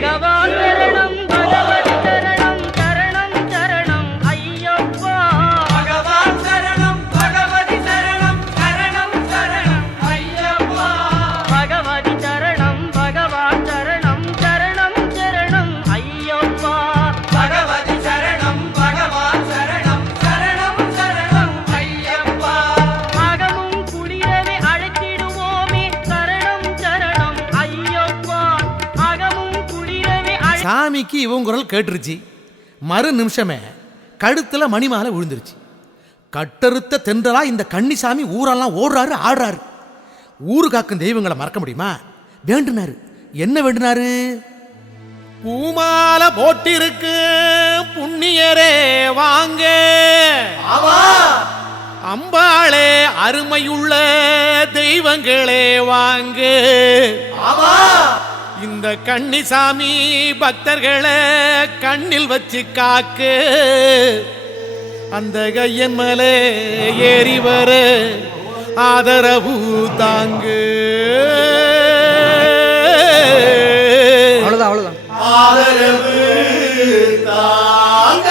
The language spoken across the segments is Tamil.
பகவான் சரணம் பகவதி சரணம் சரணம் சரணம் ஐயப்பா பகவான் சரணம் பகவதி சரணம் சரணம் சரணம் ஐயப்பா பகவதி சரணம் பகவான் சரணம் சரணம் சரணம் ஐயப்பா பகவதி சரணம் பகவான் சரணம் சரணம் சரணம் ஐயப்பா அகமும் குளிரவே அழைத்திடுவோமே சரணம் சரணம் ஐயப்பா அகமும் குளிரவே சாமிக்கு இவன் குரல் கேட்டுருச்சு. மறு நிமிஷமே கழுத்துல மணிமாலை விழுந்துருச்சு. கட்டறுத்த தென்றலா இந்த கன்னிசாமி ஊரெல்லாம் ஓடுறாரு ஆடுறாரு. ஊரு காக்கும் தெய்வங்களை மறக்க முடியுமா? வேண்டுனாரு. என்ன வேண்டுனாரு? பூமாலை போட்டிருக்கு புண்ணியரே வாங்க, அம்பாளே அருமையுள்ள தெய்வங்களே வாங்க, இந்த கன்னிசாமி பக்தர்களை கண்ணில் வச்சு காக்கு, அந்த கையன் மலை ஏறி வர ஆதரவு தாங்கு. அவ்வளவுதான் ஆதரவு தாங்க.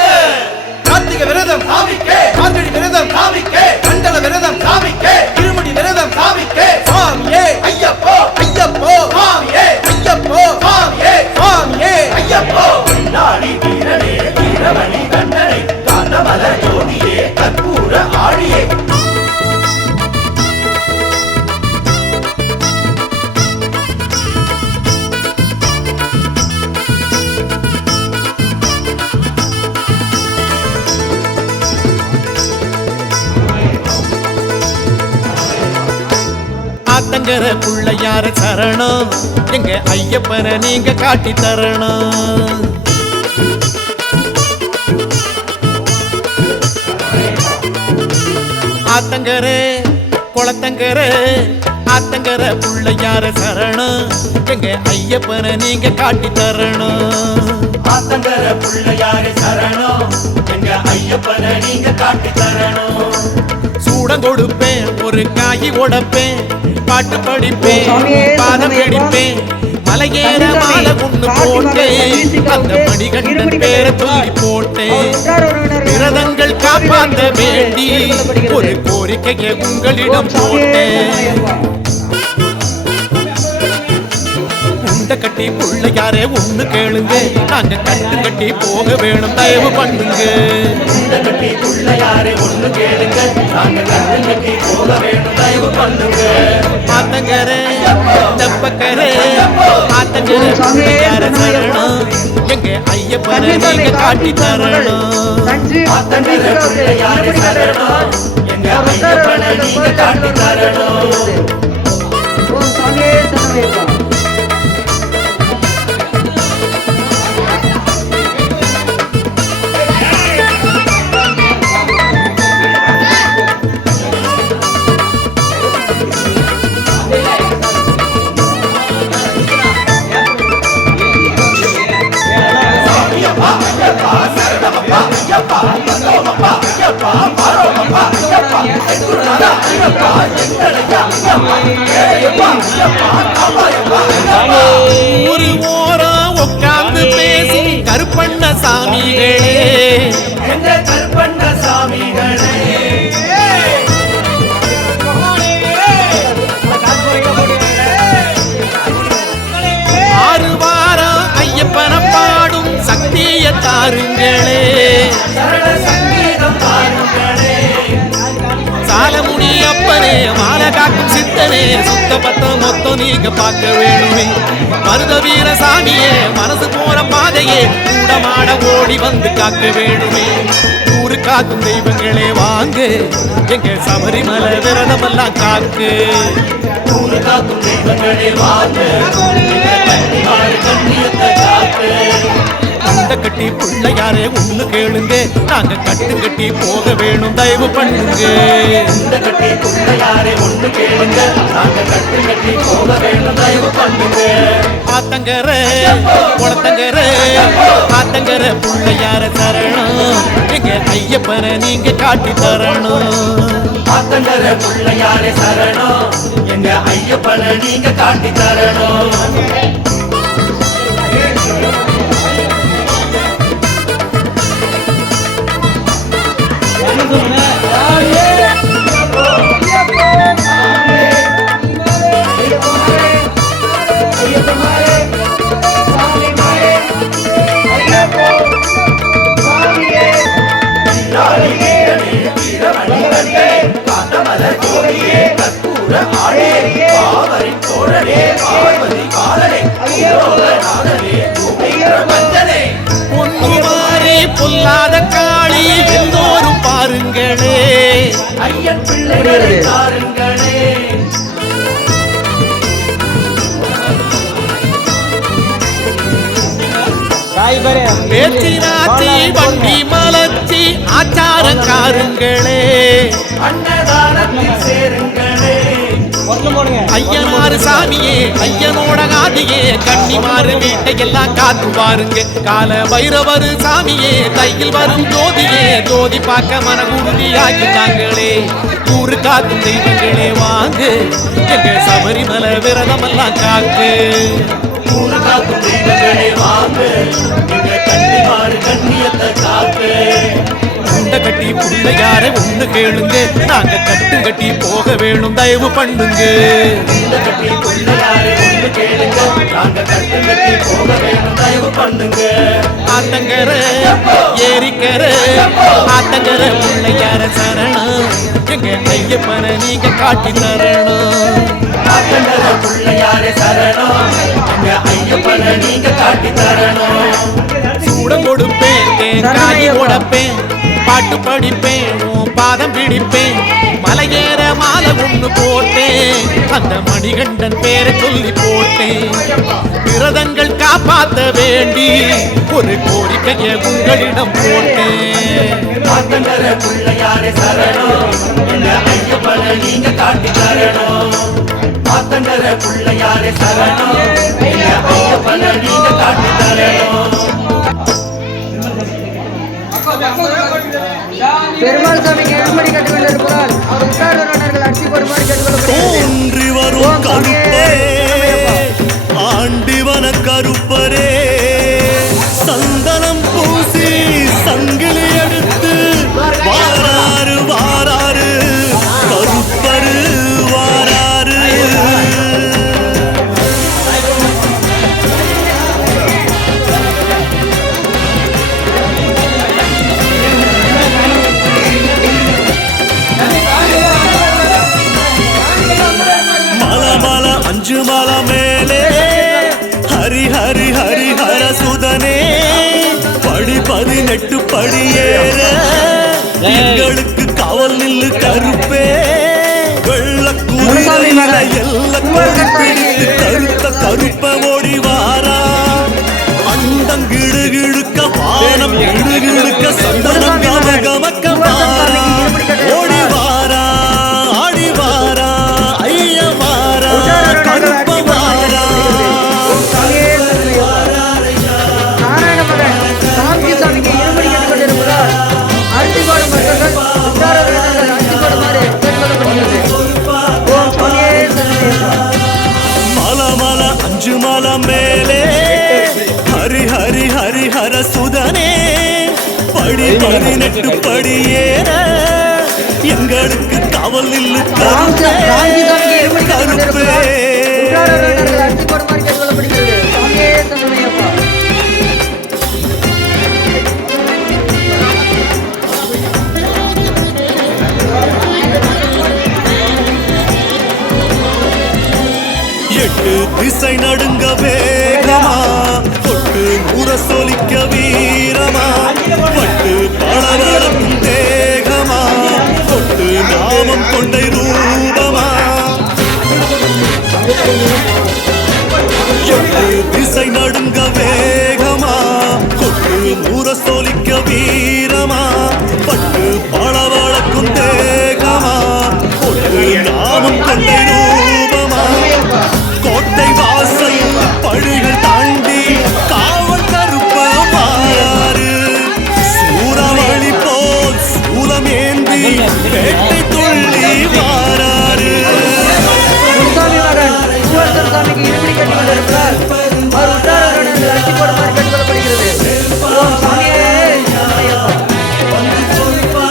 கார்த்திகை விரதம் சாமிக்கே, கார்கழி விரதம் சாமிக்கே, கண்டல விரதம் சாமிக்கே, இருமுடி விரதம் சாமிக்கே. சாமியே ஐயப்போ ஐயப்போ சாமியே ஐயப்போ சாமியே சாமியே ஐயப்போ. நாடி வீரனே வீரமணி கண்டனை காந்தமல ஜோதியே கற்பூர ஆழியே. ஆத்தங்கர புள்ளையார சரணம், எங்க ஐயப்பனை நீங்க காட்டி தரணும். ஆத்தங்கரே குளத்தங்கரே ஆத்தங்கர புள்ளையார சரணம், எங்க ஐயப்பனை நீங்க காட்டி தரணும். ஆத்தங்கர புள்ளையாரே சரணம், எங்க ஐயப்பனை நீங்க காட்டி தரணும். சூடம் கொடுப்பேன் ஒரு காய் உடைப்பேன், பாட்டு படிப்பேன் பாதம் பிடிப்பேன், மலையேற மாலை கொண்டு போட்டேன், அந்த மணிகண்டன் பேரை சொல்லி போட்டேன். விரதங்கள் காப்பாற்ற வேண்டி ஒரு கோரிக்கையை உங்களிடம் போட்டேன். உண்ட கட்டி புள்ளையாரே ஒண்ணு கேளுங்க, நாங்க கட்டு கட்டி போக வேணும் தயவு பண்ணுங்க. கட்டி புள்ளையாரே ஒண்ணு கேளுங்க, நாங்க கட்டு கட்டி போக வேணும் தயவு பண்ணுங்க. ஆத்தங்கரே தெப்பக்கரே ஆத்தங்கரே புள்ளையார சரணம், எங்க ஐயப்பனை நீங்க காட்டி தரணும். ஆத்தங்கர புள்ளையாரே சரணம், எங்க ஐயப்பனை நீங்க காட்டி தரணும். ஒரு ஓரம் உட்கார்ந்து பேசி கருப்பண்ண சாமிகளே, எங்க கருப்பண்ண சாமிகளே, ஆறு வாரம் ஐயப்பனை பாடும் சக்திய தாருங்களே, சங்கீதம் தாருங்களே. சாலமுனி அப்பனே மாலை காக்கும் சித்தனே, சுத்த பத்தம் மொத்தம் நீங்க பார்க்க வேணுமே. மருத வீர சாமியே மனசு போற பாதையே கூடமாட ஓடி வந்து காக்க வேணுமே. ஊரு காக்கும் தெய்வங்களே வாங்க, எங்க சபரிமலை விரதமெல்லாம் காக்கு. ஊரு காக்கும் தெய்வங்களே வாங்க, கண்ணியத்தை காக்கு. அந்த கட்டி புள்ளையாரே ஒண்ணு கேளுங்க, நாங்க கட்டு கட்டி போக வேணும் தயவு பண்ணுங்க. இந்த கட்டி புள்ளையாரே ஒண்ணு கேளுங்க, நாங்க கட்டு கட்டி போக வேணும் தயவு பண்ணுங்க. ஆத்தங்கரே குளத்தங்கரே ஆத்தங்கர புள்ளையார சரணம், எங்க ஐயப்பனை நீங்க காட்டி தரணும். ஆத்தங்கர புள்ளையாரே சரணம், எங்க ஐயப்பனை நீங்க காட்டி தரணும். தாருங்களே. ஐயன் பிள்ளைகளை தாருங்களே. பேச்சி நாச்சி வண்டி மலர்ச்சி ஆச்சாரக்காருங்களே. அன்னதானத்தில் சேருங்களே. ஐயனாறு சாமியே ஐயனோட காதியே கன்னிமாறு வீட்டை எல்லாம் காத்து பாருங்க. கால பைரவர் சாமியே கையில் வரும் ஜோதியே ஜோதி பார்க்க மனகுருதியாக்கிட்டாங்களே. ஊரு காக்கும் தெய்வங்களே வாங்க எங்க சபரிமலை விரதமெல்லாம் காக்கு. ஊரு காக்கும் தெய்வங்களே வாங்க எங்க கன்னிமாறு கண்ணியத்தை காக்கு. உண்ட கட்டி பிள்ளையார ஒண்ணு கேளுங்க நாங்க கட்டு கட்டி போக வேணும் தயவு பண்ணுங்க. உண்ட கட்டி பிள்ளையார ஒண்ணு கேளுங்க நாங்க கட்டு கட்டி போக வேணும் தயவு பண்ணுங்க. ஆத்தங்கர ஏரிக்கர ஆத்தங்கர பிள்ளையார சரணம் எங்க ஐயப்பனை நீங்க காட்டி தரணும். ஆத்தங்கர பிள்ளையாரே சரணம் எங்க ஐயப்பனை நீங்க காட்டி தரணும். சூடம் கொடுப்பேன் தேங்காய் உடைப்பேன் பாட்டு படிப்பேன் உன் பாதம் பிடிப்பேன். மலையேற மாலை ஒண்ணு போட்டேன் அந்த மணிகண்டன் பேரை சொல்லி போட்டேன். விரதங்கள் காப்பாத்த வேண்டி ஒரு கோரிக்கையை உங்களிடம் போட்டேன். ஆத்தங்கர பிள்ளையாரே சரணம் எங்க ஐயப்பனை நீங்க காட்டி தரணும். ஆத்தங்கர பிள்ளையாரே சரணம் எங்க ஐயப்பனை நீங்க காட்டி தரணும். பெருமாள் சாமிக்கு எழுமடி கட்ட வேண்டியிருப்பதால் அவர் உற்றார்கள் அடிச்சு போடுமாறு கேட்டுக்கொள்ளப்படுகிறது. தோன்றி வரும் கருப்பே ஆண்டிவன கருப்பரே சந்தனம் பூசி சங்கிலி எடுத்து வாராரு வாராரு கருப்பரு வாராரு. அஞ்சு மலை மேலே ஹரி ஹரி ஹரி ஹர சுதனே படி 18 படியேற எங்களுக்கு காவல் நில்லு கருப்பே. வெள்ள குதிரையில எல்லாம் கொடுப்பிடித்து கருத்த கருப்ப ஓடி வாரா. அண்டங்கிடுகிடுக்க வானம் இடுகிடுக்க சந்தனம் கம கமக்க வாரா. ஓடி வாரா ஆடி வாரா ஐய வாரா கருப்ப வாரா. நாராயண மகன் சாமி சாமிக்கு எழுமடி கட்ட வேண்டியிருப்பதால் அடிச்சு போடும் பக்தர்கள் உற்றார்கள் அடிச்சு போடுமாறு கேட்டுக்கொள்ளப்படுகிறது. ஓம் சுவாமியே சரணமையப்பா. மல மல அஞ்சு மலை மேலே ஹரி ஹரி ஹரி ஹர சுதனே படி 18 படியேற எங்களுக்கு காவல் நில்லு சாமி சாமிக்கு எழுமடி கட்ட கருப்பே. வேண்டியிருப்பதால் உற்றார்கள் அடிச்சு போடுமாறு கேட்டுக்கொள்ளப்படுகிறது. சுவாமியே சரணமையப்பா. எட்டு திசை நடுங்க வேகமா தொட்டு முரசொலிக்க வீரமா பட்டு பளபளக்கும் தேகமா தொட்டு நாமம் கொண்டை ரூபமா. எட்டு திசை நடுங்க வேகமா தொட்டு முரசொலிக்க வீரமா பட்டு பளபளக்கும் தேகமா தொட்டு நாமம் கொண்டை ரூபமா. கோட்டை வாசல் பழிகள் தாண்டி காவல் கருப்ப வாராரு. சூறாவளி போல் சூலம் ஏந்தி வேட்டை துள்ளி வாராரு. முன்சாமி மகன் பூவரசர் சாமிக்கு எழுமடி கட்ட வேண்டியிருப்பதால் அவர் உற்றார்கள் அடிச்சு போடுமாறு கேட்டுக்கொள்ளப்படுகிறது. ஓம் சுவாமியே சரணமையப்பா.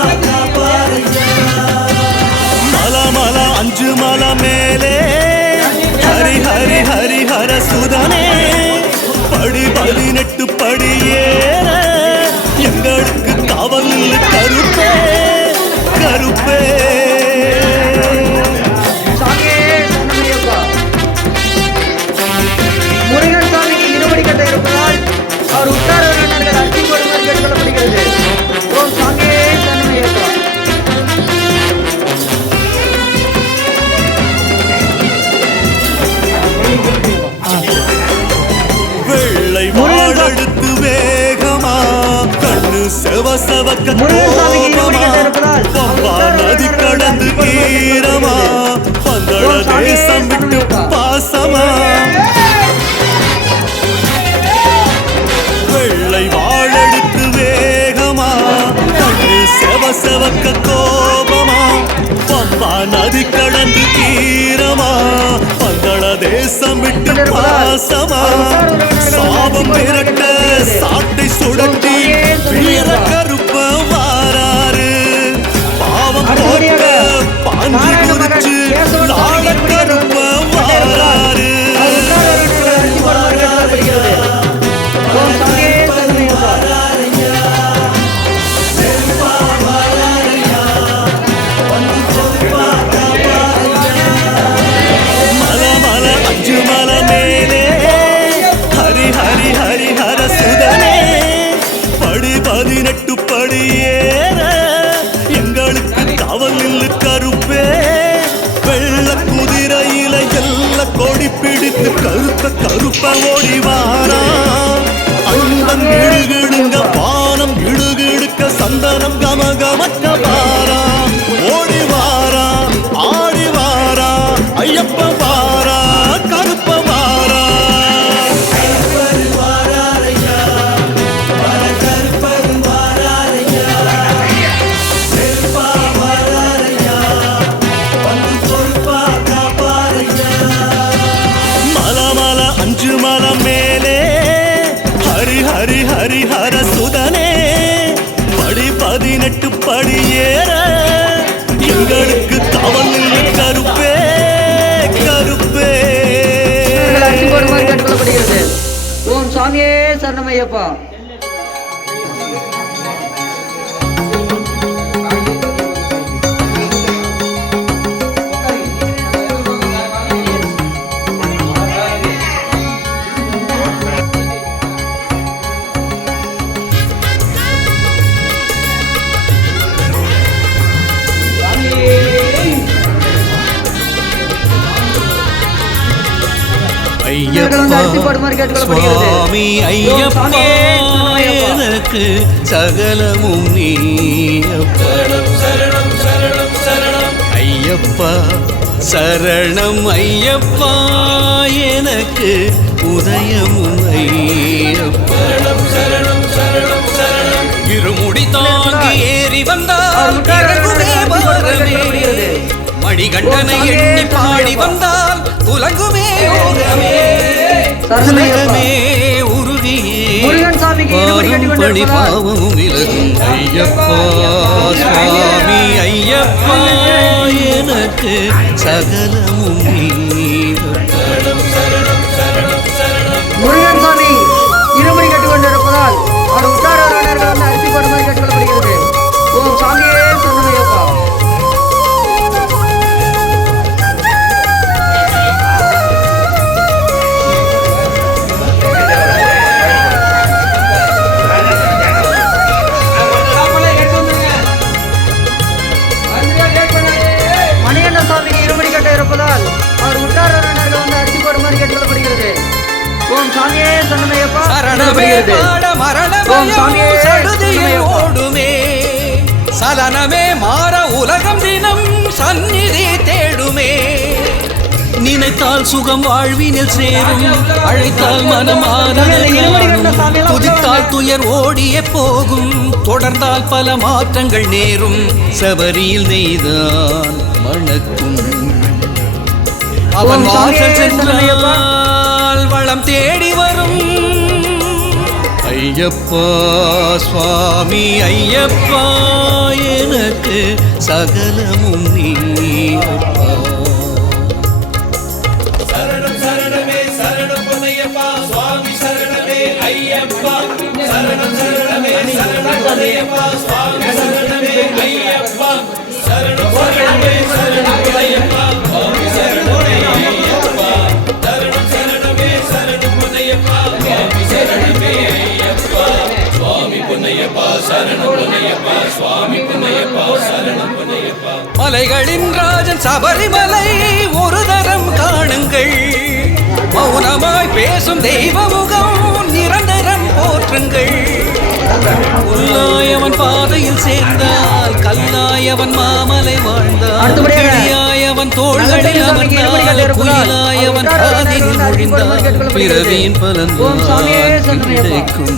மல மல அஞ்சு மலை மேலே ஹரி ஹரி ஹரி ஹர சுதனே படி 18 படியேற எங்களுக்கு காவல் நில்லு கருப்பே கருப்பே. சாமியே சரணமையப்பா. முருகன் சாமிக்கு இருமடி கட்ட இருப்பதால் அவர் உற்றார்கள் அடிச்சு போடுமாறு கேட்டுக்கொள்ளப்படுகிறது. ஓம் சாமியே சரணமையப்பா. வாழெடுத்து வேகமா கண்ணு செவக்க கோபமா பம்பா நதி கடந்து ஈரமா பந்தள தேசம் விட்டு பாசமா வெள்ளை வாழெடுத்து வேகமா கண்ணு செவக்க கோபமா பம்பா நதி கடந்து ஈரமா பந்தள தேசம் விட்டு பாசமா சாபம் விரட்ட சாட்டை சுடட்டி வீர கருப்ப வாராரு பாவம் போக்க பாஞ்சி குறிச்சு லாள கருப்ப வாராரு மல மல அஞ்சு மல மேலே ஹரி ஹரி ஹரி ஹர சுதனே படி 18 படி ஏற எங்களுக்கு காவல் நில்லு கருப்பே வெள்ள குதிரையில எல்ல கொடி பிடித்து கருப்ப ஓடி வாரா அண்டம் இடுகிடுங்க பானம் இடுகிடுக்க சந்தனம் கமகமக்க வாரா ஓடி வாரா ஆடி வாரா ஐயப்ப வாரா கருப்ப வாரா மல மல அஞ்சு மல மேலே ஹரி ஹரி ஹரி ஹர சுதனே படி 18 படி ஏற எங்களுக்கு காவல் நில்லு கருப்பே கருப்பே அரிசி போடுமாறு கேட்டுக்கொள்ளப்படுகிறது. ஓம் சாமியே சரணமையப்பா. ஐயப்பா சுவாமி ஐயப்பா எனக்கு சகலமும் நீ ஐயப்பா சரணம் ஐயப்பா எனக்கு உதயமும் ஐயப்பா இருமுடி தாங்கி ஏறி வந்தால் இறங்குமே பாரமே மணிகண்டனை எண்ணி பாடி வந்தால் உலகுமே யோகமே உலகமே உருகியே பணி பாவமும் விலகும் ஐயப்பா சுவாமி ஐயப்பா எனக்கு சகலமும் முருகன் சாமி இருமுறை கட்டுக்கொண்டிருப்பதால் அவர் உற்றார்கள் வந்து அரிசி போடுமாறு கேட்டுக்கொள்ளப்படுகிறது. ஓம் சாமியே சரணமையப்பா. மணிகண்டன் சாமிக்கு இருமுறை கட்ட இருப்பதால் அவர் உற்றார்கள் வந்து அரிசி போடுமாறு கேட்டுக்கொள்ளப்படுகிறது. ஓம் சாமியே சரணமையப்பா. சரணமே பாட மரணமயம் சடுதியில் ஓடுமே சலனமே மாற உலகம் தினம் சந்நிதி தேடுமே நினைத்தால் சுகம் வாழ்வினில் சேரும் அழைத்தால் மனமானது குதித்தால் துயர் ஓடியே போகும் தொடர்ந்தால் பல மாற்றங்கள் நேரும் சபரியில் நெய்தான் மணக்கும் அவன் வாசல் சென்றால் வளம் தேடி வரும் ஐயப்பா சுவாமி ஐயப்பா எனக்கு சகலமும் நீ அப்பா சரணம் சரணமே சரணம் பொன்னையப்பா சுவாமி சரணமே ஐயப்பா சரணம் சரணமே சரணம் பொன்னையப்பா சுவாமி சரணமே ஐயப்பா சரணம் சரணமே சரணம் பொன்னையப்பா சுவாமி சரணமே ஐயப்பா சரணம் சரணமே சரணம் பொன்னையப்பா சுவாமி சரணமே ஐயப்பா சுவாமி பொன்னையப்பா சரணம் பொன்னையப்பா சுவாமி பொன்னையப்பா சரணம் பொன்னையப்பா மலைகளின் ராஜன் சபரிமலை ஒரு தரம் காணுங்கள் மௌனமாய் பேசும் தெய்வ முகம் நிரந்தரம் பாதையில் சேர்ந்தால் கல்லாயவன் மாமலை வாழ்ந்தால் அடுத்தபடியாக கிளியாயவன் தோள்களில் நல்லதொரு அமர்ந்தால் சாமிக்கு குயிலாயவன் காதில் மொழிந்தால் பிறவியின் பலன் ஓம் சாமியே சரணமையப்பா. கிடைக்கும்.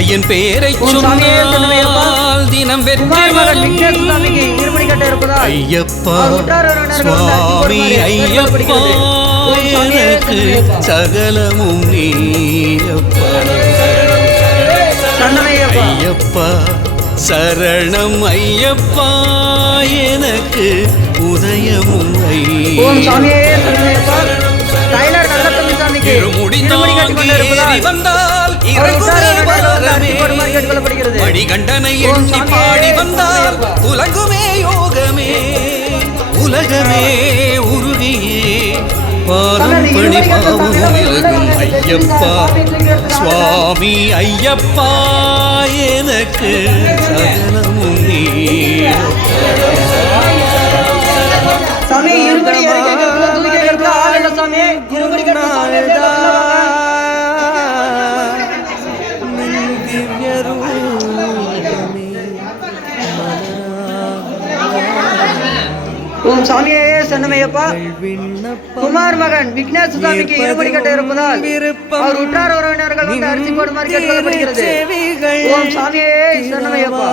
ஐயன் பேரை ஓம் சாமியே சரணமையப்பா. சொன்னால் தினம் வெற்றி குமார் மகன் வரும். விக்னேஷ் சுவாமிக்கு இருமுடி கட்ட இருப்பதால் ஐயப்பா அவர் உற்றார் உறவினர்கள் வந்து சுவாமி அழைத்து ஐயப்பா கொள்ளுமாறு ஓம் சாமியே எனக்கு சரணமையப்பா. சகலமும் நீயப்பா சரணமையப்பா. ஐயப்பா சரணம் ஐயப்பா எனக்கு உதயமும் ஓம் சாமியே சரணமையப்பா. டைலர் நல்லத்தம்பி சாமிக்கு இருமுடி கட்டி கொண்டு இருப்பதால் வந்தால் அவர் உற்றார் உறவினர்கள் வந்து அழைத்து கொள்ளுமாறு கேட்டுக்கொள்ளப்படுகிறது. மணிகண்டனை ஓம் எண்ணி சாமியே பாடி வந்தால் சரணமையப்பா. உலகுமே யோகமே உலகமே உறுதியே பாதம் பணி பாவம் விலகும் ஐயப்பா சுவாமி ஐயப்பா எனக்கு சகலமும் நீயப்பா. சாமி இருமுடி இறக்கி தூக்கி எடுக்க ஆள் இல்ல சாமி. இருமுடி கட்ட சாமி ஓம் சாமியே சரணமையப்பா. குமார் மகன் விக்னேஷ் சுவாமிக்கு இருமுடி கட்ட இருப்பதால் அவர் உற்றார் உறவினர்கள் வந்து அரிசி போடுமாறு கேட்டுக்கொள்ளப்படுகிறது. ஓம் சாமியே சரணமையப்பா.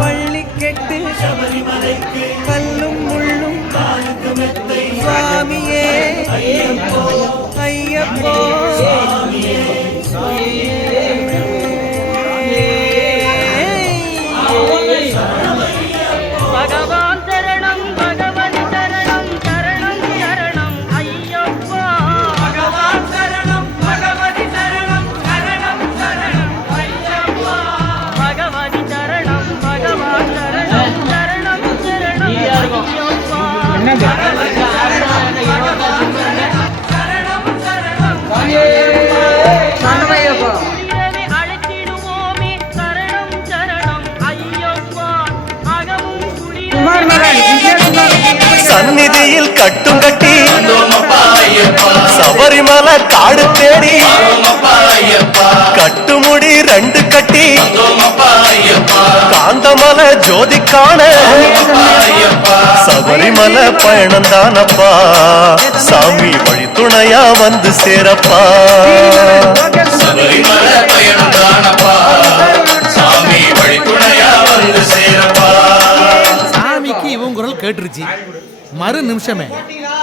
பள்ளி கெட்டு சபரிமலைக்கு கல்லும் முள்ளும் சுவாமியே ஐயப்போ பகவான் சரணம் பகவதி சரணம் சரணம் சரணம் ஐயப்பா பகவான் சரணம் பகவதி சரணம் சரணம் சரணம் ஐயப்பா பகவதி சரணம் பகவான் சரணம் சரணம் சரணம் ஐயப்பா பகவதி சரணம் பகவான் சரணம் சரணம் சரணமையப்பா. புரியவே அழைத்திடுவோமே சரணம் சரணம் ஐயப்பா அகமும் புரியவே குமார் மகன் விக்னேஷ் சுவாமிக்கு இருமுடி கட்ட சந்நிதியில் கட்டும் கட்டி சபரிமலை காடு தேடி கட்டுமுடி ரெண்டு கட்டி காந்தமலை ஜோதி காண சபரிமலை பயணம் தானப்பா சாமி வழி துணையா வந்து சேரப்பா சபரிமலை பயணம் தானப்பா சாமி வழி துணையா வந்து சேரப்பா. சாமிக்கு இவன் குரல் கேட்டுருச்சு. மறு நிமிஷமே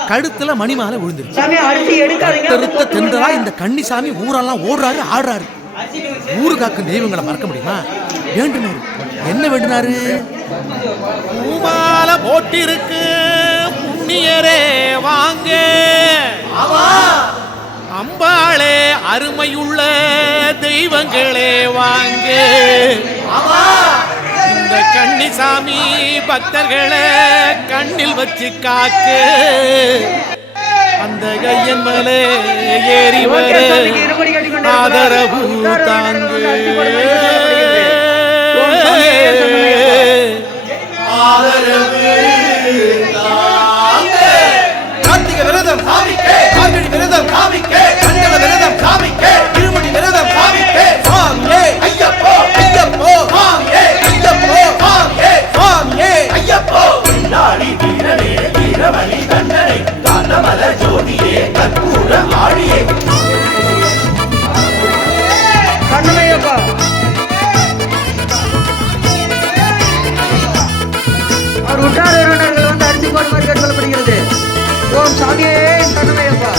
கழுத்துல மணிமாலை விழுந்துருச்சு. சாமி அரிசி எடுக்காதீங்க. தெருத்த தென்றலா இந்த கன்னிசாமி ஊரெல்லாம் ஓடுறாரு ஆடுறாரு. ஊரு காக்கும் தெய்வங்களை மறக்க முடியுமா? வேண்டுனாரு. என்ன வேண்டுனாரு? பூமாலை போட்டிருக்கு புண்ணியரே வாங்க அம்பாளே அருமையுள்ள தெய்வங்களே வாங்க இந்த கன்னிசாமி பக்தர்களை கண்ணில் வச்சு காக்கு அந்த கையன் மலை ஏறி வர இருமுடி கட்டி கொண்டு ஆதரவு தாங்கு கார்த்திகை விரதம் சாமிக்கே கார்கழி விரதம் சாமிக்கே கண்டல விரதம் சாமிக்கே இருமுடி விரதம் சாமிக்கே சாமியே ஐயப்போ ஐயப்போ சாமியே ஐயப்போ சாமியே சாமியே ஐயப்போ நாடி வீரனே வீரமணி கண்டனை காந்தமல ஜோதியே கற்பூர ஆடியே சரணமையப்பா. அவர் உற்றார் உறவினர்கள் வந்து அரிசி போடுமாறு கேட்டுக்கொள்ளப்படுகிறது. ஓம் சாமியே சரணமையப்பா.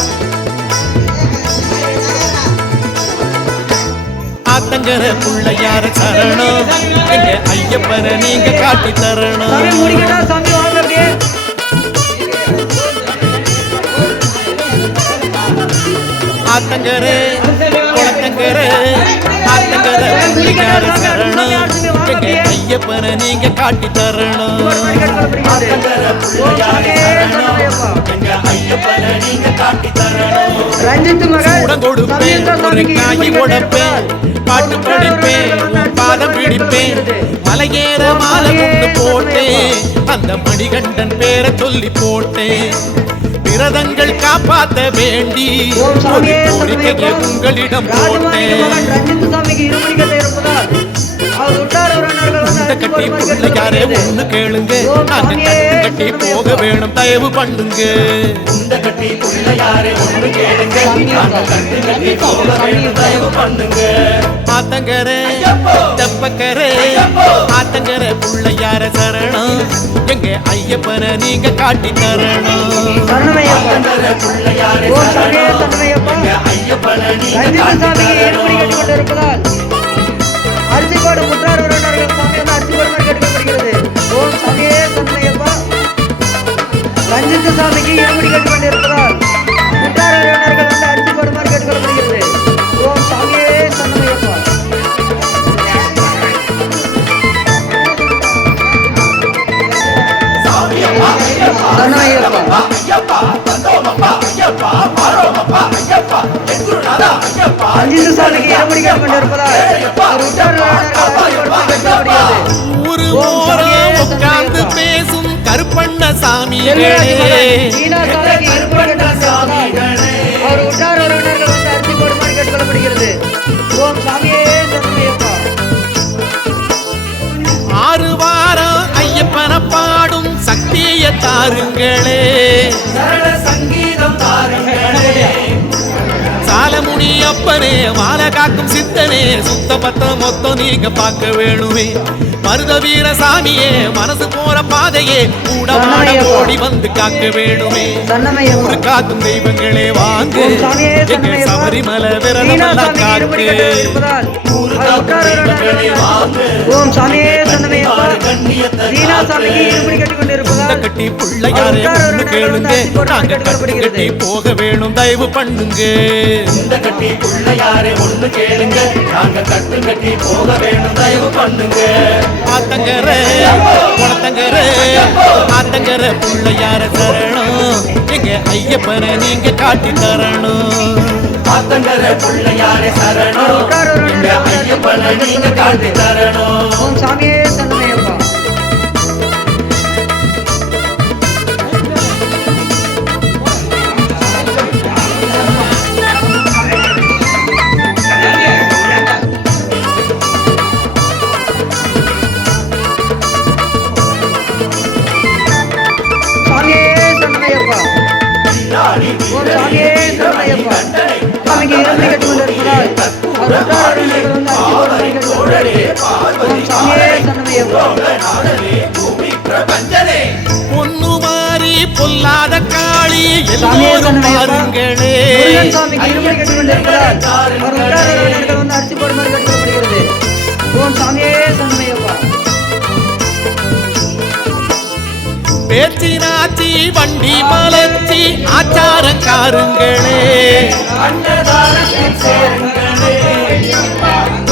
ஆத்தங்கர புள்ளையார சரணம் எங்க ஐயப்பனை நீங்க காட்டி தரணும். சாமி முடிக்கட்டா சாமி வாங்க அப்படியே. ஆத்தங்கர குளத்தங்கர ஆத்தங்கர புள்ளையார சரணம் எங்க ஐயப்பனை நீங்க காட்டி தரணும். போடுமாறு கேட்டுக்கொள்ளப்படுகிறது. ஓம் சாமியே சரணமையப்பா. ரஞ்சித் மகன் உடன் கொடுப்பேன் சமீப ஒரு சாமிக்கு காய் இருமுடி கட்ட உடைப்பேன் இருப்பதால் பாட்டு படிப்பேன் உன் பாதம் பிடிப்பேன் மலையேற மாலை கொண்டு போட்டேன் அந்த மணிகண்டன் பேரை சொல்லி போட்டேன் விரதங்கள் காப்பாத்த வேண்டி ஓம் ஒரு சாமியே கோரிக்கையை சரணமையப்பா. உங்களிடம் ராஜமாணிக்க மகன் போட்டேன் ரஞ்சித் சாமிக்கு இருமுடி கட்ட இருப்பதால் அவர் உற்றார் உறவினர்கள் வந்து இந்த அரிசி கட்டி போடுமாறு பிள்ளையாரே கேட்டுக்கொள்கிறது. ஒண்ணு கேளுங்க ஓம் நாங்க சாமியே கட்டி போக வேணும் தயவு பண்ணுங்க இந்த கட்டி பிள்ளையாரே ஒன்று கேளுங்க நாங்க கட்டு கட்டி போக வேணும் தயவு பண்ணுங்க ஆத்தங்கரே தெப்பக்கரே ஆத்தங்கரே பிள்ளையார சரணம் எங்க ஐயப்பனை நீங்க காட்டி தரணும் சரணமையப்பா. பிள்ளையாரே ஓம் சாமியே சரணமையப்பா. ஐயப்பனை நீங்க ரஞ்சித் சாமிக்கு ஏற்படி கேட்டுக்கொண்டிருப்பதால் அரிசி போடும் உற்றார் உறவினர்கள் சாமி வந்து அரிசி போடுமாறு கேட்டுக்கொள்ளப்படுகிறது. ஓம் சாமியே சரணமையப்பா. ரஞ்சித் சாமிக்கு ஏற்படி கேட்டுக்கொண்டிருப்பதால் உற்றார் உறவினர்கள் வந்து அரிசி போடுமாறு கேட்டுக்கொள்ளப்படுகிறது. ஓம் சாமியே சரணமையப்பா. சரணமையப்பா. ரஞ்சித் சாமிக்கு ஏற்படி கேட்டுக்கொண்டிருப்பதால் அவர் உற்றார் உறவினர்கள் அரிசி போடுமாறு கேட்டுக்கொள்ளப்படுகிறது. ஊரு ஓம் ஓரம் சாமியே உட்கார்ந்து சரணமையப்பா. பேசும் கருப்பண்ண சாமிகளே ஈனா சாமிக்கு ஏற்படி கேட்டுக்கொண்டிருப்பதால் அவர் உற்றார் உறவினர்கள் வந்து அரிசி போடுமாறு கேட்டுக்கொள்ளப்படுகிறது. ஓம் சாமியே சரணமையப்பா. ஆறு வாரம் ஐயப்பன பாடும் சக்தியை தாருங்களே சங்கீதம் தாருங்களே சாலமுனி அப்பனே மாலை காக்கும் சித்தனே சுத்த பத்தம் மொத்தம் நீங்க பார்க்க வேணுமே மருத வீர சாமியே மனசு போற பாதையே கூட மாட ஓடி வந்து காக்க வேணுமே சரணமையப்பா. ஊரு காக்கும் தெய்வங்களே வாங்க ஓம் சாமியே எங்க சரணமையப்பா. சபரிமலை ஈனா விரதமெல்லாம் சாமிக்கு ஏற்படி காக்கு கேட்டுக்கொண்டிருப்பதால் அவர் உற்றார் உறவினர்கள் ஓம் சாமியே சரணமையப்பா. ஈனா சாமிக்கு ஏற்படி இந்த கேட்டுக்கொண்டிருப்பதால் கட்டி பிள்ளையாரே ஒண்ணு கேளுங்க நாங்க கட்டு கட்டி போக வேணும் தயவு பண்ணுங்க இந்த கட்டி பிள்ளையாரே ஒண்ணு கேளுங்க நாங்க கட்டு கட்டி போக வேணும் தயவு பண்ணுங்க ஆத்தங்கரே குளத்தங்கரே ஆத்தங்கர பிள்ளையார சரணம் எங்க ஐயப்பனை நீங்க காட்டி தரணும் ஆத்தங்கர பிள்ளையாரே சரணம் எங்க ஐயப்பனை நீங்க காட்டி தரணும் ஓம் சாமியே சரணமையப்பா. சாமியே சரணமையப்பா. ஓம் சாமியே சரணமையப்பா. சாமிக்கு ஏற்படி கேட்டுக்கொண்டிருப்பதால் அவர் உற்றார் உறவினர்கள் வந்து அரிசி போடுமாறு கேட்டுக்கொள்ளப்படுகிறது. ஓம் சாமியே சரணமையப்பா. பொண்ணு மாறி பொல்லாத காளி சாமியே எல்லோரும் சரணமையப்பா. பாருங்களே முருகன் சாமிக்கு இருமுடி கேட்டுக்கொண்டிருப்பதால் அவர் உற்றார் உறவினர்கள் வந்து அரிசி போடுமாறு கேட்டுக்கொள்ளப்படுகிறது. ஓம் சாமியே சரணமையப்பா. பேச்சினாச்சி வண்டி மலச்சி ஆச்சாரக்காருங்களே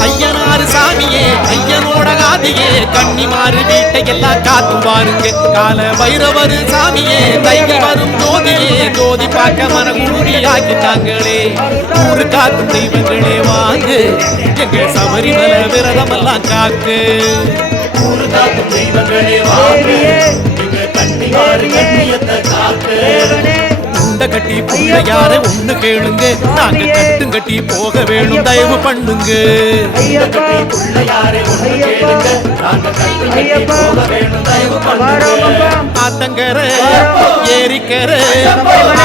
ஐயனாறு சாமியே ஐயனோட காதியே கன்னிமாறு வீட்டை எல்லாம் காத்து பாருங்க கால பைரவர் சாமியே தைகி வரும் ஜோதியே ஜோதி பார்க்க மனகுடி ஆக்கிட்டாங்களே ஊரு காக்கும் தெய்வங்களே வாங்க எங்க சபரிமலை விரதமெல்லாம் காக்கு ஊரு காக்கும் தெய்வங்களே வாங்க தேவியே எங்க கன்னிமாறு கண்ணியத்தை காத்து தேவனே இந்த கட்டி பிள்ளையார ஒண்ணு கேளுங்க நாங்க கட்டும் கட்டி போக வேணும் தயவு பண்ணுங்க ஐயப்பா பிள்ளையாரே ஒண்ணு ஐயப்பா கேளுங்க நாங்க கட்டு கட்டி ஐயப்பா போக வேணும் தயவு பண்ணுங்க வாராமப்பா ஆத்தங்கர ஏரிக்கர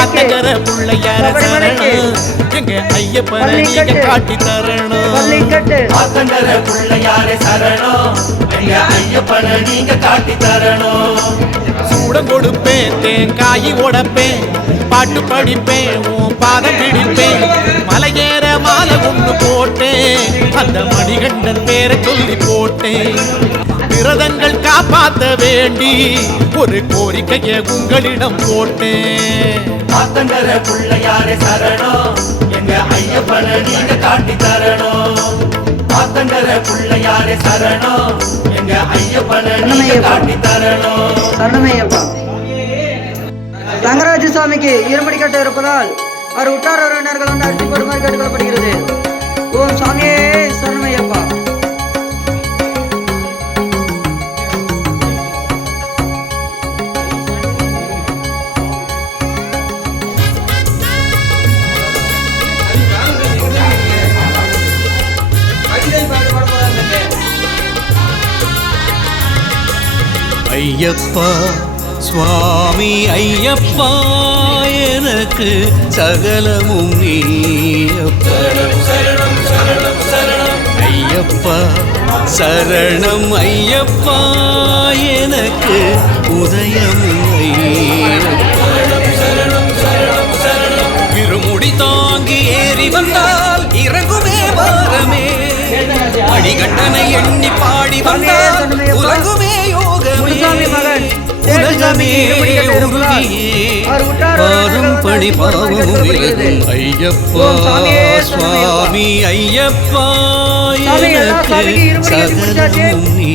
ஆத்தங்கர பிள்ளையார சரணம் எங்க ஐயப்பனை நீங்க காட்டி தரணும் பள்ளிக்கட்டு ஆத்தங்கர பிள்ளையாரே சரணம் எங்க ஐயப்பனை நீங்க காட்டி தரணும் சூடம் கொடுப்பேன் தேங்காய் உடைப்பேன் பாட்டு படிப்பேன் உன் பாதம் பிடிப்பேன் மலையேற மாலை ஒண்ணு போட்டேன் அந்த மணிகண்டன் பேரை சொல்லி போட்டேன் விரதங்கள் காப்பாத்த வேண்டி ஒரு கோரிக்கையை உங்களிடம் போட்டேன் ஆத்தங்கர பிள்ளையாரே சரணம் எங்க ஐயப்பனை நீங்க காட்டி தரணும் ஆத்தங்கர பிள்ளையாரே சரணம் எங்க ஐயப்பனை நீங்க காட்டி தரணும் சரணமையப்பா. ரங்கராஜ சுவாமிக்கு இருமுடி கட்டு இருப்பதால் அவர் உற்றார் உறவினர்கள் வந்து அரிசி போடுமாறு கேட்டுக்கொள்ளப்படுகிறது. ஓம் சாமியே சரணமையப்பா. ஐயப்பா சுவாமி ஐயப்பா எனக்கு சகலமும் நீயப்பா ஐயப்பா சரணம் ஐயப்பா எனக்கு உதயமும் ஐயப்பா இருமுடி தாங்கி ஏறி வந்தால் இறங்குமே வாரமே அடிகட்டனை எண்ணி பாடி வந்தால் உலகுமே யோகமே உலகமே உருகியே பாதம் பணி பாவம் விலகும் ஐயப்பா சுவாமி ஐயப்பா எனக்கு சகலமும் நீ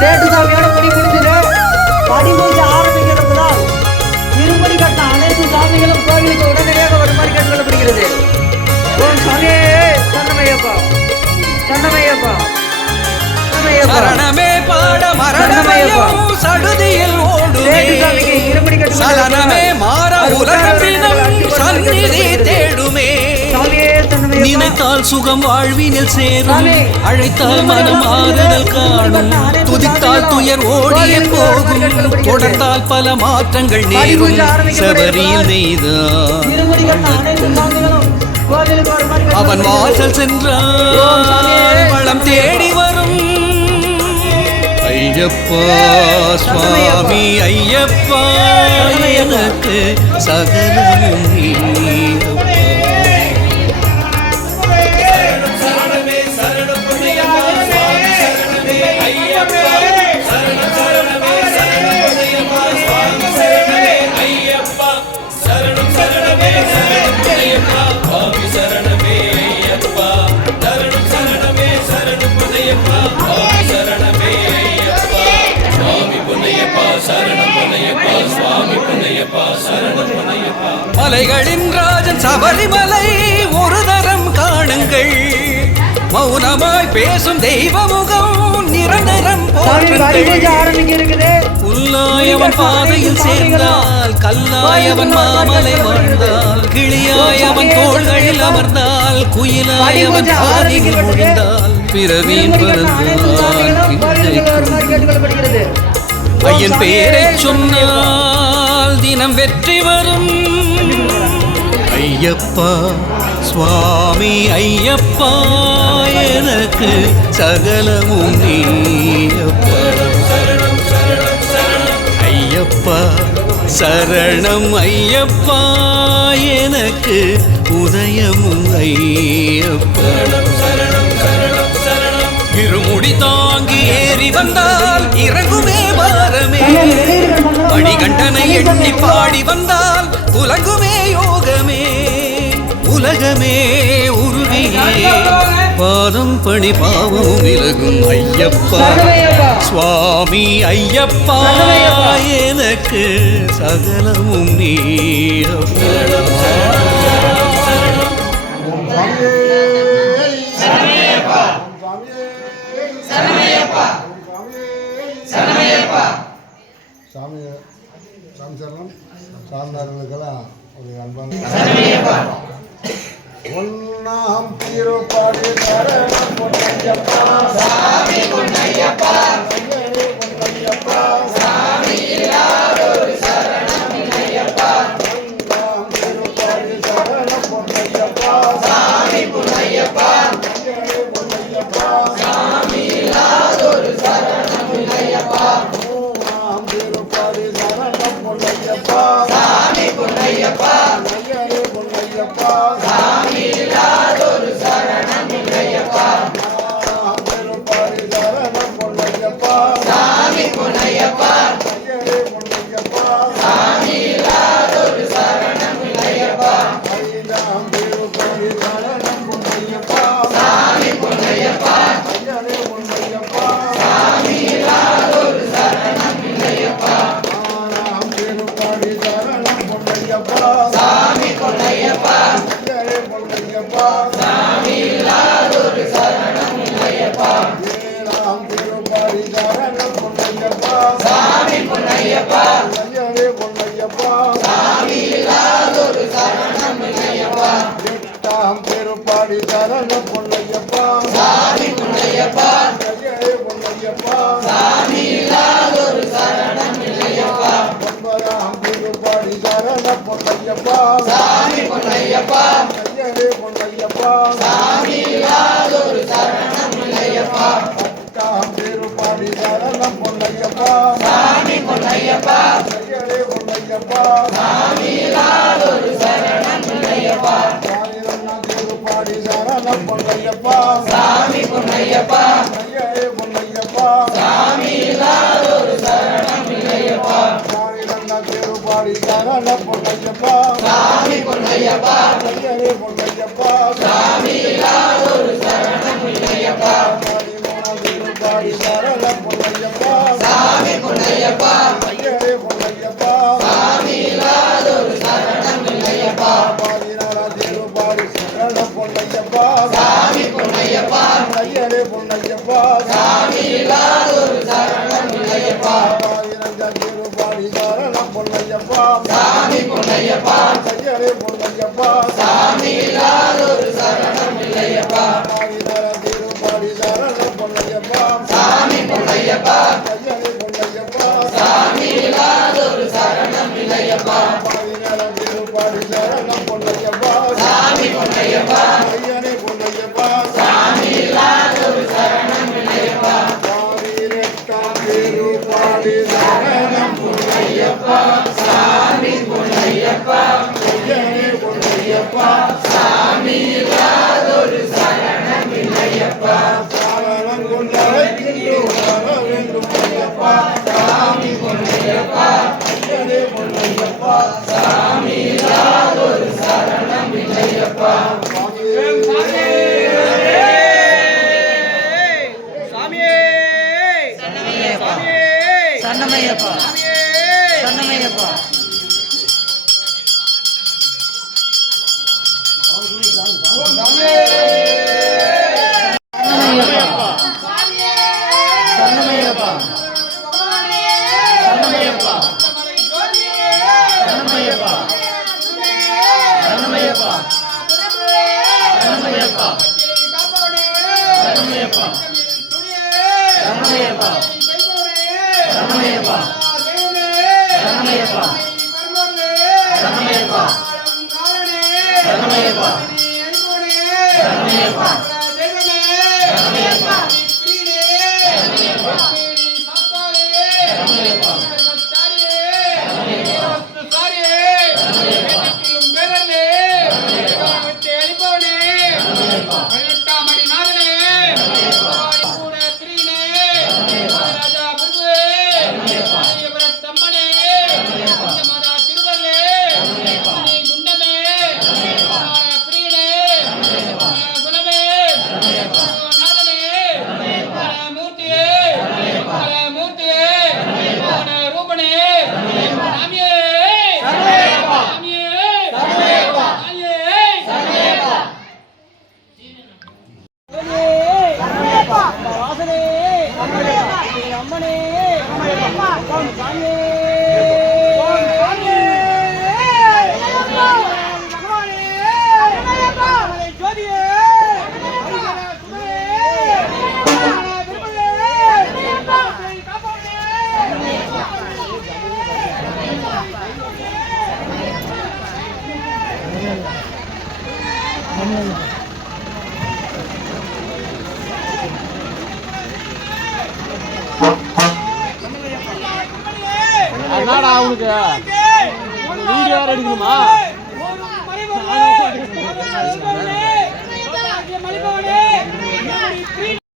சேட்டு சாமியோட படி முடிஞ்சது. படி பூஜை ஆரம்பிக்கிறதுதான் திருப்பதி கட்ட அனைத்து சாமிகளும் கோவிலுக்கு உடனடியாக வருமாறு கேட்டுக்கொள்ளப்படுகிறது. ஓம் சாமியே சரணமையப்பா சரணமையப்பா சரணமே பாட மரணமயம் சடுதியில் ஓடுமே சலனமே மாற உலகத்தினம் சந்நிதி தேடுமே நினைத்தால் சுகம் வாழ்வினில் சேரும் அழைத்தால் மனம் ஆறுதல் காணும் துதித்தால் துயர் ஓடியே போகும் தொடர்ந்தால் பல மாற்றங்கள் நேரும் சபரியில் நெய்தான் அவன் வாசல் சென்றால் வளம் தேடி வரும் ஐயப்பா சுவாமி ஐயப்பா எனக்கு சகலமும் நீயப்பா மலைகளின் ராஜன் சபரிமலை ஒரு தரம் காணுங்கள் மௌனமாய் பேசும் தெய்வ முகம் நிரந்தரம் புல்லாயவன் பாதையில் சேர்ந்தால் கல்லாயவன் மாமலை வாழ்ந்தால் கிளியாயவன் தோள்களில் அமர்ந்தால் குயிலாயவன் பாதையில் முடிந்தால் பிறவியின் பிறந்தால் ஐயன் பேரை சொன்னால் தினம் வெற்றி வரும் ஐயப்பா சுவாமி ஐயப்பா எனக்கு சகலமும் நீயப்பா ஐயப்பா சரணம் ஐயப்பா எனக்கு உதயமும் ஐயப்பா இருமுடி தாங்கி ஏறி வந்தால் இறங்குமே வாரமே மணிகண்டனை எண்ணி பாடி வந்தால் உலகுமே யோகமே உலகமே உருகியே பாதம் பணி பாவம் விலகும் ஐயப்பா சுவாமி ஐயப்பா எனக்கு சகலமும் நீயப்பா சாமி சரணம் சார்ந்தார்களுக்கெல்லாம் ஒரு அன்பான ஒன்னாம் திருப்பாடி சரணம் பொன்னையப்பா சாமி பொன்னையப்பா பொன்னையப்பா சாமி இல்லாதொரு சரணம் இல்லையப்பா ஒன்னாம் திருப்பாடி சரணம் பொன்னையப்பா சாமி பொன்னையப்பா பொன்னையப்பா சாமி இல்லாதொரு சரணம் இல்லையப்பா சாமி பொன்னையப்பா பொன்னையப்பா சாமி இல்லாதொரு சரணம் இல்லையப்பா சரணம் பொன்னையப்பா சாமி பொன்னையப்பா பொன்னையப்பா சாமி இல்லாதொரு சரணம் இல்லையப்பா சரணம் பொன்னையப்பா சாமி பொன்னையப்பா பொன்னையப்பா சாமி இல்லாதொரு சரணம் இல்லையப்பா சரணம் பொன்னையப்பா திருப்பாடி சரண பொன்னையப்பா சாமி பொன்னையப்பா ஐயனே பொன்னையப்பா சாமி இல்லாதொரு சரணம் இல்லையப்பா திருப்பாடி சரண பொன்னையப்பா சாமி பொன்னையப்பா ஐயனே பொன்னையப்பா சாமி இல்லாதொரு சரணம் இல்லையப்பா திருப்பாடி சரண பொன்னையப்பா சாமி பொன்னையப்பா ஐயனே பொன்னையப்பா சாமி இல்லாதொரு சரணம் இல்லையப்பா திருப்பாடி சரண பொன்னையப்பா சாமி பொன்னையப்பா ஐயனே பொன்னையப்பா சாமி இல்லாதொரு சரணம் இல்லையப்பா திருப்பாடி சரண பொன்னையப்பா சாமி பொன்னையப்பா ஐயனே பொன்னையப்பா சாமி இல்லாதொரு சரணம் இல்லையப்பா திருப்பாடி சரண பொன்னையப்பா சாமி பொன்னையப்பா ஐயனே பொன்னையப்பா சாமி இல்லாதொரு சரணம் இல்லையப்பா திருப்பாடி சரண பொன்னையப்பா சாமி பொன்னையப்பா ஐயனே பொன்னையப்பா சாமி இல்லாதொரு சரணம் இல்லையப்பா திருப்பாடி சரண பொன்னையப்பா சாமி பொன்னையப்பா ஐயனே பொன்னையப்பா சாமி இல்லாதொரு சரணம் இல்லையப்பா திருப்பாடி சரண பொன்னையப்பா சாமி பொன்னையப்பா ஐயனே பொன்னையப்பா சாமி இல்லாதொரு சரணம் இல்லையப்பா திருப்பாடி சரணம் பொன்னையப்பா சாமி பொன்னையப்பா ஐயனே பொன்னையப்பா சாமி இல்லாதொரு சரணம் இல்லையப்பா சரணம் கொண்டழைக்கின்றோம் வர வேண்டும் ஐயப்பா சாமி பொன்னையப்பா ஐயனே பொன்னையப்பா சாமி இல்லாதொரு சரணம் இல்லையப்பா சன்னமையப்பா சன்னமையப்பா சன்னமையப்பா சன்னமையப்பா சன்னமையப்பா சன்னமையப்பா சன்னமையப்பா சன்னமையப்பா சன்னமையப்பா சன்னமையப்பா சன்னமையப்பா சன்னமையப்பா சன்னமையப்பா சன்னமையப்பா என்னடா அவனுக்கு வீடியோ எடுக்கணுமா?